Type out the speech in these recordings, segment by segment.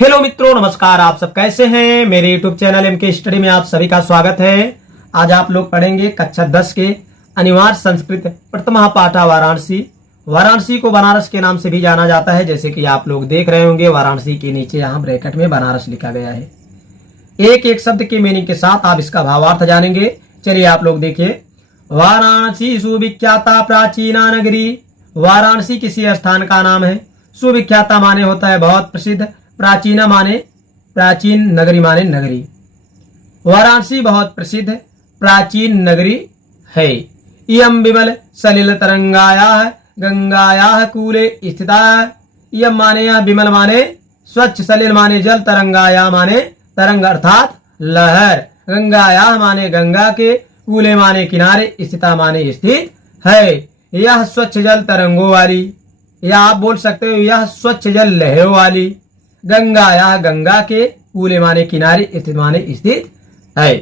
Hello मित्रों, नमस्कार। आप सब कैसे हैं? मेरे यूट्यूब चैनल एमके स्टडी में आप सभी का स्वागत है। आज आप लोग पढ़ेंगे कक्षा 10 के अनिवार्य संस्कृत प्रथम पाठा वाराणसी। वाराणसी को बनारस के नाम से भी जाना जाता है। जैसे कि आप लोग देख रहे होंगे, वाराणसी के नीचे यहाँ ब्रैकेट में बनारस लिखा गया है। एक एक शब्द के मीनिंग के साथ आप इसका भावार्थ जानेंगे। चलिए आप लोग देखिए। वाराणसी सुविख्याता प्राचीना नगरी। वाराणसी किसी स्थान का नाम है। सुविख्याता माने होता है बहुत प्रसिद्ध, प्राचीना माने प्राचीन, नगरी माने नगरी। वाराणसी बहुत प्रसिद्ध प्राचीन नगरी है। इयम विमल सलिल तरंगायाः गंगायाः कूले स्थिता। इयम माने यह, विमल माने स्वच्छ, सलिल माने जल, तरंगाया माने तरंग अर्थात लहर, गंगायाः माने गंगा के, कूले माने किनारे, स्थिता माने स्थित है। यह स्वच्छ जल तरंगों वाली, या आप बोल सकते हो यह स्वच्छ जल लहरों वाली। गंगायाः गंगा के, कूले माने किनारे, स्थित माने स्थित है।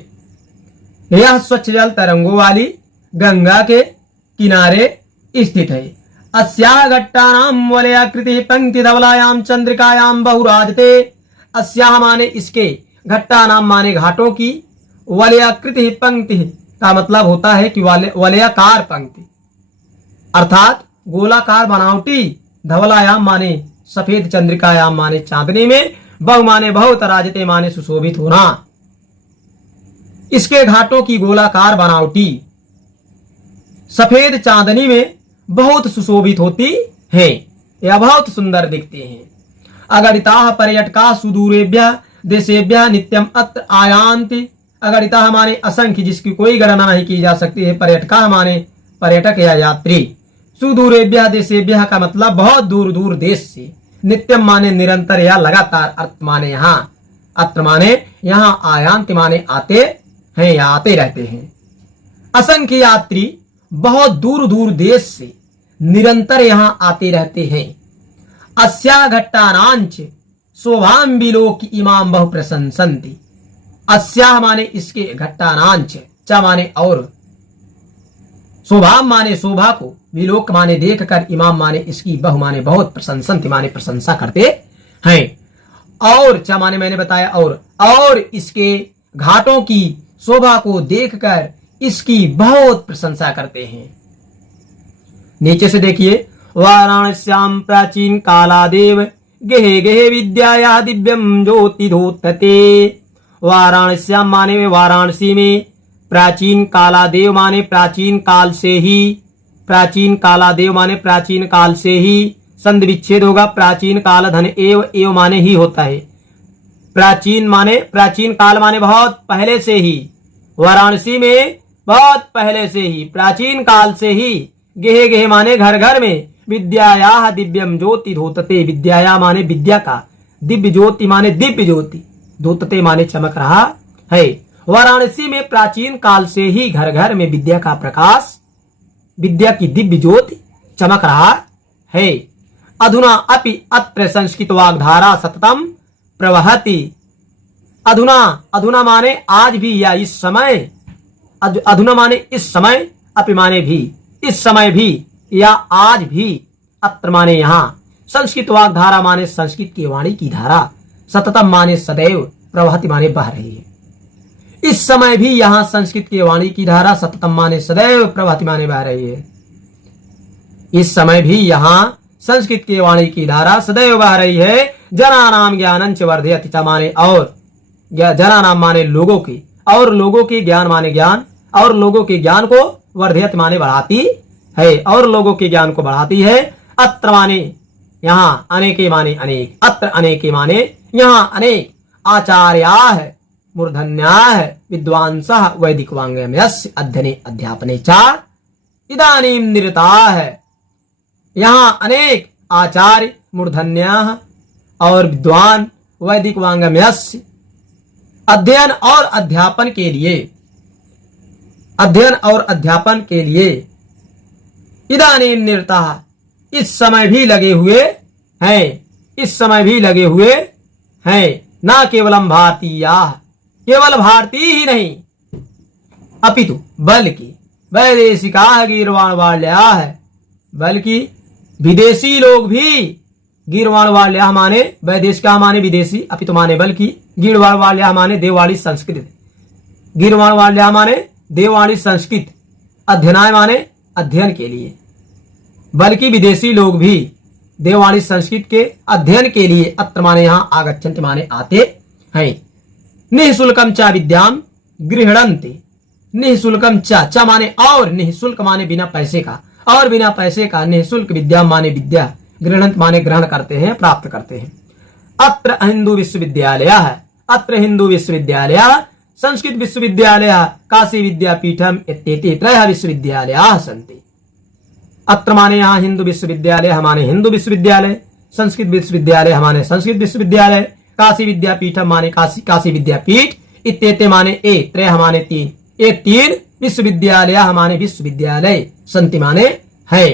यह स्वच्छ जल तरंगों वाली गंगा के किनारे स्थित है। अस्याः घट्टानां वलयाकृतिः पंक्ति धवलायां चंद्रिकायां बहुराजते। अस्याः माने इसके, घट्टानां माने घाटों की, वलयाकृतिः पंक्ति का मतलब होता है कि वलयाकार पंक्ति अर्थात गोलाकार बनावटी, धवलायाम माने सफेद, चंद्रिकायाम माने चांदनी में, बहु माने बहुत, राजते माने सुशोभित होना। इसके घाटों की गोलाकार बनावटी सफेद चांदनी में बहुत सुशोभित होती है या बहुत सुंदर दिखते हैं। अगणिताः पर्यटकाः सुदूरेभ्यः देशेभ्यः नित्यम अत्र आयान्ति। अगणिताः माने असंख्य, जिसकी कोई गणना नहीं की जा सकती है। पर्यटकाः माने पर्यटक या यात्री। सुदूरेभ्यः देशेभ्यः का मतलब बहुत दूर दूर देश से। नित्यम माने निरंतर या लगातार। अर्थ माने यहाँ, अत्र माने यहाँ, आयांत माने आते हैं या आते रहते हैं। असंख्य यात्री बहुत दूर दूर देश से निरंतर यहाँ आते रहते हैं। अस्या घट्टानांच शोभां विलोक इमाम बहु प्रशंसन्ति। अस्या माने इसके, घट्टानांच, च माने और, शोभा माने शोभा को, विलोक माने देख कर, इमाम माने इसकी, बहु माने बहुत, प्रशंसन्ति माने प्रशंसा करते हैं। और च माने मैंने बताया और इसके घाटों की शोभा को देखकर इसकी बहुत प्रशंसा करते हैं। नीचे से देखिए। वाराणस्याम प्राचीन कालादेव गेहे गेहे विद्याया दिव्यम ज्योति धोतते। वाराणस्याम माने वाराणसी में, प्राचीन कालादेव माने प्राचीन काल से ही, प्राचीन कालादेव माने प्राचीन काल से ही, संधि विच्छेद होगा। प्राचीन काल धन एव माने ही होता है। प्राचीन माने, प्राचीन काल माने बहुत पहले से ही, वाराणसी में बहुत पहले से ही, प्राचीन काल से ही। गेहे गेहे माने घर घर में, विद्यायाः दिव्यम ज्योति धोतते। विद्याया माने विद्या का, दिव्य ज्योति माने दिव्य ज्योति, धोतते माने चमक रहा है। वाराणसी में प्राचीन काल से ही घर घर में विद्या का प्रकाश, विद्या की दिव्य ज्योति चमक रहा है। अधुना अपि अत्र संस्कृत वाग्धारा सततम प्रवहति। अधुना, अधुना माने आज भी या इस समय, अधुना माने इस समय, अपि माने भी, इस समय भी या आज भी, अत्र माने यहाँ, संस्कृत वाग्धारा माने संस्कृत की वाणी की धारा, सततम माने सदैव, प्रवहति माने बह रही है। इस समय भी यहाँ संस्कृत की वाणी की धारा, सततम माने सदैव, प्रवहति माने बह रही है। इस समय भी यहाँ संस्कृत की वाणी की धारा सदैव बह रही है। जनानाम ज्ञानंच वर्धयति च माने और, जनानाम माने लोगों की, और लोगों के ज्ञान माने ज्ञान, और लोगों के ज्ञान को, वर्धयति माने बढ़ाती है, और लोगों के ज्ञान को बढ़ाती है। अत्र माने यहाँ, अनेके माने अनेक, अत्र अनेके माने यहाँ अनेक। आचार्याः मूर्धन्याः विद्वांसः वैदिक वाङ्मयस्य अध्ययने अध्यापने च इदानीं निरताः। यहाँ अनेक आचार्य, मूर्धन्याः और विद्वान, वैदिक वाङ्मयस्य अध्ययन और अध्यापन के लिए, अध्ययन और अध्यापन के लिए, इदानीं निरताः इस समय भी लगे हुए हैं, इस समय भी लगे हुए हैं। ना केवलम भारतीयाः, केवल भारतीय ही नहीं, अपितु बल्कि वैदेशिकाः गीर्वाण वाल्याः, बल्कि विदेशी लोग भी गीरवाण वाल्या माने वैदेशिक माने विदेशी, अपितु माने बल्कि, गीरवाण वाल्या माने देववाणी संस्कृत, गीरवाण वाल्या माने देववाणी संस्कृत, अध्ययनाय माने अध्ययन के लिए, बल्कि विदेशी लोग भी देववाणी संस्कृत के अध्ययन के लिए अत्र माने यहाँ आगच्छन्ति माने आते हैं। निःशुल्कम च विद्याम गृह्णन्ति, निःशुल्कम च माने और, निःशुल्क माने बिना पैसे का, और बिना पैसे का, निःशुल्क विद्या माने विद्या, गृह्णन्त माने ग्रहण करते हैं, प्राप्त करते हैं। अत्र हिंदू विश्वविद्यालय है, अत्र हिंदू विश्वविद्यालय, संस्कृत विश्वविद्यालय, काशी विद्यापीठम इत्येते त्रयः विश्वविद्यालयाः सन्ति। अत्र माने यहाँ हिंदू विश्वविद्यालय हमारे हिंदू विश्वविद्यालय, संस्कृत विश्वविद्यालय हमारे संस्कृत विश्वविद्यालय, काशी विद्यापीठम माने काशी विद्यापीठ, इत्येते माने एक, त्रय हमारे तीन, ये तीन विश्वविद्यालय हमारे विश्वविद्यालय संति माने है।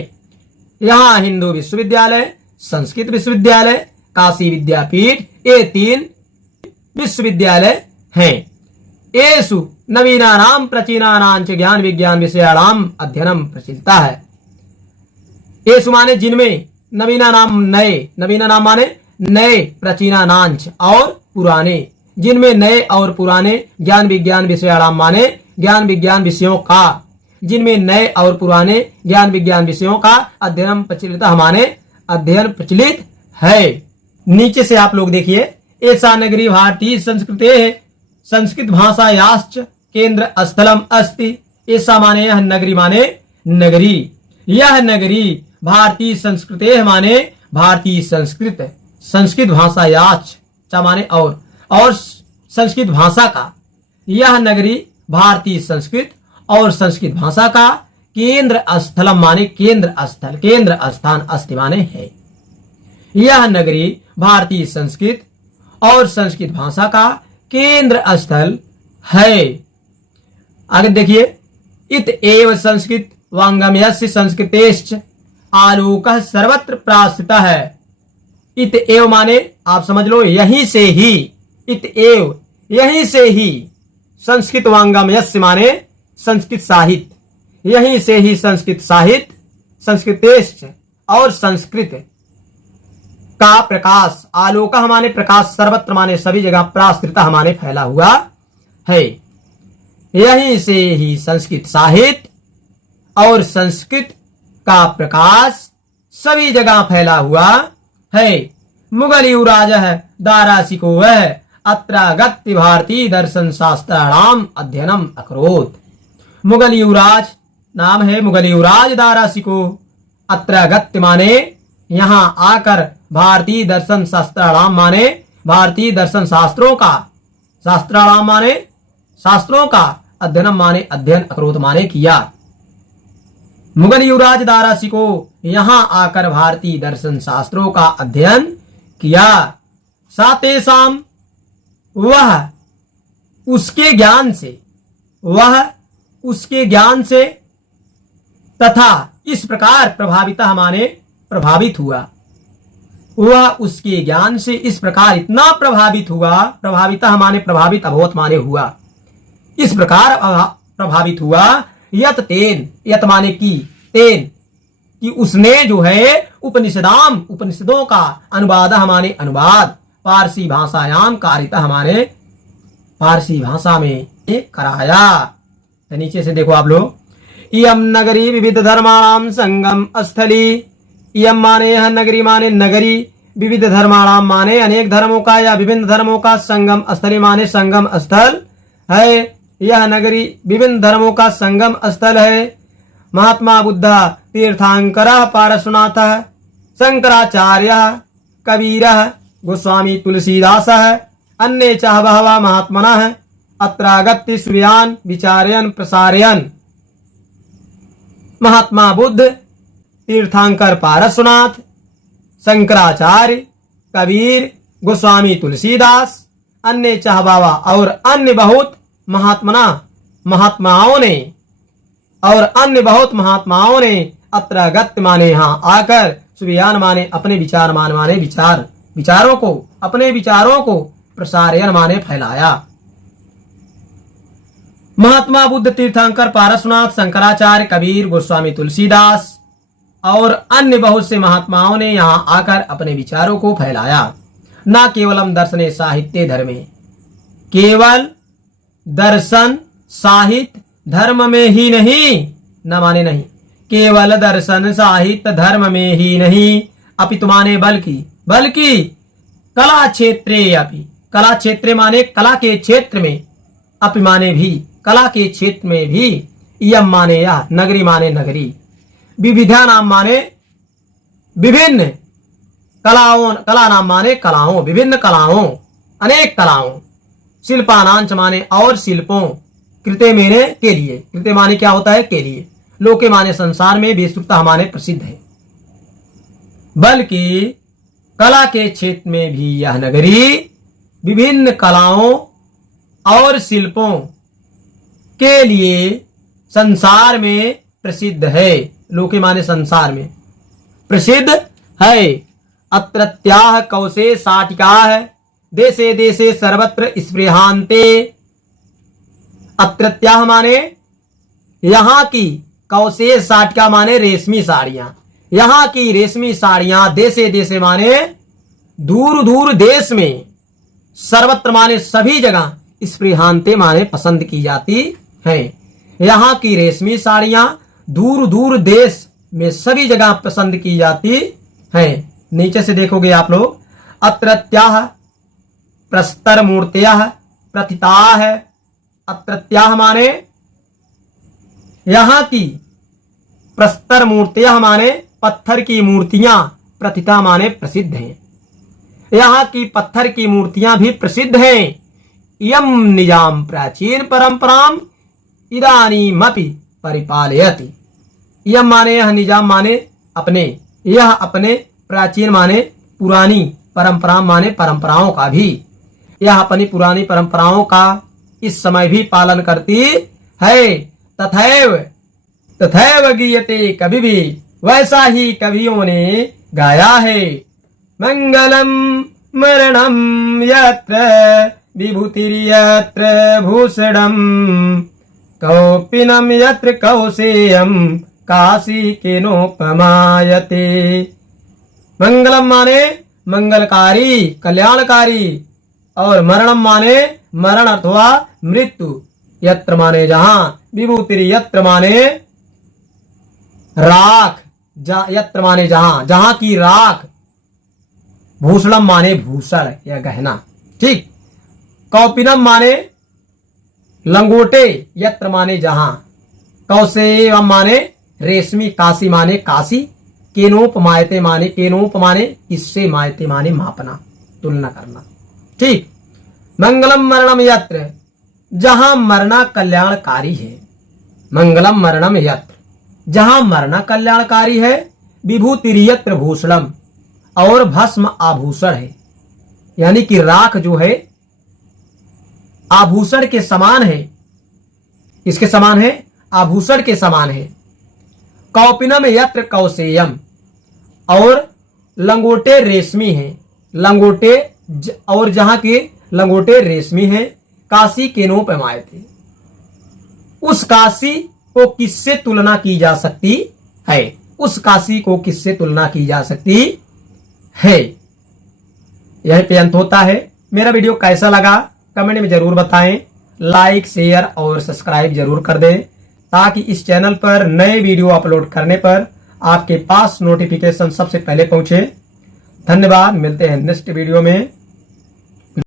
यहाँ हिंदू विश्वविद्यालय, संस्कृत विश्वविद्यालय, काशी विद्यापीठ, ये तीन विश्वविद्यालय हैं। येषु नवीनानां प्राचीनानां च ज्ञान विज्ञान विषयाणाम अध्ययनम प्रचलिता है। येषु माने जिनमें, नवीना नाम नए, नवीना नाम माने नए, प्राचीनानांच और पुराने, जिनमें नए और पुराने, ज्ञान विज्ञान विषयाणाम माने ज्ञान विज्ञान विषयों का, जिनमें नए और पुराने ज्ञान विज्ञान विषयों का अध्ययन प्रचलित हमारे अध्ययन प्रचलित है। नीचे से आप लोग देखिए, ऐसा नगरी भारतीय संस्कृते संस्कृत भाषायाश्च केंद्र स्थलम अस्ति। ऐसा माने यह नगरी माने नगरी, यह नगरी भारतीय संस्कृते माने भारतीय संस्कृत, संस्कृत भाषायाच च माने और संस्कृत भाषा का, यह नगरी भारतीय संस्कृत और संस्कृत भाषा का केंद्र स्थलम माने केंद्र स्थल, केंद्र स्थान, अस्ति माने है। यह नगरी भारतीय संस्कृत और संस्कृत भाषा का केंद्र स्थल है। आगे देखिए, इत एव संस्कृत वांगमयस्य संस्कृतेश्च आलोकः सर्वत्र प्रास्थितः है। इत एव माने आप समझ लो यहीं से ही, इत एव यहीं से ही, संस्कृत वांगमयस्य माने संस्कृत साहित्य, यहीं से ही संस्कृत साहित्य, संस्कृतेश्च और संस्कृत का प्रकाश, आलोकः माने प्रकाश, सर्वत्र माने सभी जगह, प्रास्थितः माने फैला हुआ है। यहीं से ही संस्कृत साहित्य और संस्कृत का प्रकाश सभी जगह फैला हुआ है। मुगल युवराज दारासिको वह अत्रागत्य भारतीय दर्शन शास्त्राणाम अध्ययनम अकरोत्। मुगल युवराज नाम है मुगल युवराज दारासिको, अत्रागत्य माने यहाँ आकर, भारतीय दर्शन शास्त्राणाम माने भारतीय दर्शन शास्त्रों का, शास्त्राणाम माने शास्त्रों का, अध्ययनम माने अध्ययन, अकरोत् माने किया। मुगल युवराज दारासिको यहाँ आकर भारतीय दर्शन शास्त्रों का अध्ययन किया। सातेषाम वह उसके ज्ञान से, वह उसके ज्ञान से, तथा इस प्रकार प्रभाविता माने प्रभावित हुआ, वह उसके ज्ञान से इस प्रकार इतना प्रभावित हुआ, प्रभाविता माने प्रभावित, अभवत माने हुआ, इस प्रकार प्रभावित हुआ, यत तेन, यत माने की, तेन कि उसने जो है उपनिषदाम, उपनिषदों का अनुवाद हमारे अनुवाद, पारसी भाषायाम कारिता हमारे पारसी भाषा में कराया। तो नीचे से देखो आप लोग, इयम नगरी विविध धर्माणाम संगम स्थली, इयम माने यह नगरी माने नगरी, विविध धर्माणाम माने अनेक धर्मों का या विभिन्न धर्मों का, संगम स्थली माने संगम स्थल है। यह नगरी विभिन्न धर्मों का संगम स्थल है। महात्मा बुद्ध तीर्थंकर पारशुनाथ शंकराचार्य कबीर गोस्वामी तुलसीदास अन्ये च बहवः महात्मनः अत्रागत्य श्रूयान् विचारयन् प्रसारयन्। महात्मा बुद्ध, तीर्थंकर पारशुनाथ, शंकराचार्य, कबीर, गोस्वामी तुलसीदास, अन्य चाहबावा और अन्य बहुत महात्माओं ने और अन्य बहुत महात्माओं ने अत्रागत्य माने यहाँ आकर, सुवियान माने अपने विचार, मान माने विचार, विचारों को, अपने विचारों को, प्रसारयन माने फैलाया। महात्मा बुद्ध, तीर्थंकर पारशुनाथ, शंकराचार्य, कबीर, गोस्वामी तुलसीदास और अन्य बहुत से महात्माओं ने यहाँ आकर अपने विचारों को फैलाया। न केवलम दर्शने साहित्य धर्मे, केवल दर्शन साहित्य धर्म में ही नहीं, न माने नहीं, केवल दर्शन साहित्य धर्म में ही नहीं, अपितु माने बल्कि कला क्षेत्रे अपि, कला क्षेत्र माने कला के क्षेत्र में, अपि माने भी कला के क्षेत्र में भी, यम माने या, नगरी माने नगरी, विविधा नाम माने विभिन्न, कलाओं, कला नाम माने कलाओं, विभिन्न कलाओं, अनेक कलाओं, शिल्पानांच माने और शिल्पों, कृते मेने के लिए, कृते माने क्या होता है के लिए, लोके माने संसार में, विस्तृतः माने प्रसिद्ध है, बल्कि कला के क्षेत्र में भी यह नगरी विभिन्न कलाओं और शिल्पों के लिए संसार में प्रसिद्ध है, लोके माने संसार में प्रसिद्ध है। अत्रत्याः कौशे साटिकाः देशे देशे सर्वत्र स्पृहान्ते, अत्रत्याः माने यहाँ की, कौशे साटिका माने रेशमी साड़ियां, यहाँ की रेशमी साड़ियां, देशे देशे माने दूर दूर देश में, सर्वत्र माने सभी जगह, स्पृहान्ते माने पसंद की जाती है। यहाँ की रेशमी साड़ियां दूर दूर देश में सभी जगह पसंद की जाती है। नीचे से देखोगे आप लोग, अत्रत्याः प्रस्तर मूर्तयः प्रथिताः, अत्रत्याः माने यहाँ की, प्रस्तर मूर्तियां माने पत्थर की मूर्तियां, प्रथिता माने प्रसिद्ध हैं, यहाँ की पत्थर की मूर्तियां भी प्रसिद्ध हैं। यम निजाम प्राचीन परंपराम इदानीमपि परिपालयति, यम माने यह, निजाम माने अपने, यह अपने, प्राचीन माने पुरानी, परंपरा माने परंपराओं का भी, यह अपनी पुरानी परंपराओं का इस समय भी पालन करती है। तथैव तथैव गीयते, कभी भी वैसा ही कवियों ने गाया है। मंगलम मरणम यत्र विभूतिर्यत्र भूषणम, कौपिनम यत्र कौशेयम काशी केनोपमायते। मंगलम माने मंगलकारी, कल्याणकारी, और मरणम माने मरण अथवा मृत्यु, यत्र माने जहां, विभूतिर यत्र माने राख, यत्र माने जहां, जहां की राख, भूषणम माने भूषण या गहना, ठीक। कौपिनम माने लंगोटे, यत्र माने जहां, कौशेयम माने रेशमी, काशी माने काशी, केनोपमायते माने, केनोप माने इससे, मायते माने मापना, तुलना करना, ठीक। मंगलम मरणम यत्र, जहां मरना कल्याणकारी है, मंगलम मरणम यत्र, जहां मरना कल्याणकारी है, विभूतिर्यत्र भूषणम, और भस्म आभूषण है, यानी कि राख जो है आभूषण के समान है, इसके समान है, आभूषण के समान है। कौपिनम यत्र कौशेयम, और लंगोटे रेशमी है, लंगोटे और जहां के लंगोटे रेशमी है, काशी केनोपमायते, उस काशी को किससे तुलना की जा सकती है, उस काशी को किससे तुलना की जा सकती है। यहीं पे अंत होता है। मेरा वीडियो कैसा लगा कमेंट में जरूर बताएं, लाइक शेयर और सब्सक्राइब जरूर कर दें, ताकि इस चैनल पर नए वीडियो अपलोड करने पर आपके पास नोटिफिकेशन सबसे पहले पहुंचे। धन्यवाद, मिलते हैं नेक्स्ट वीडियो में।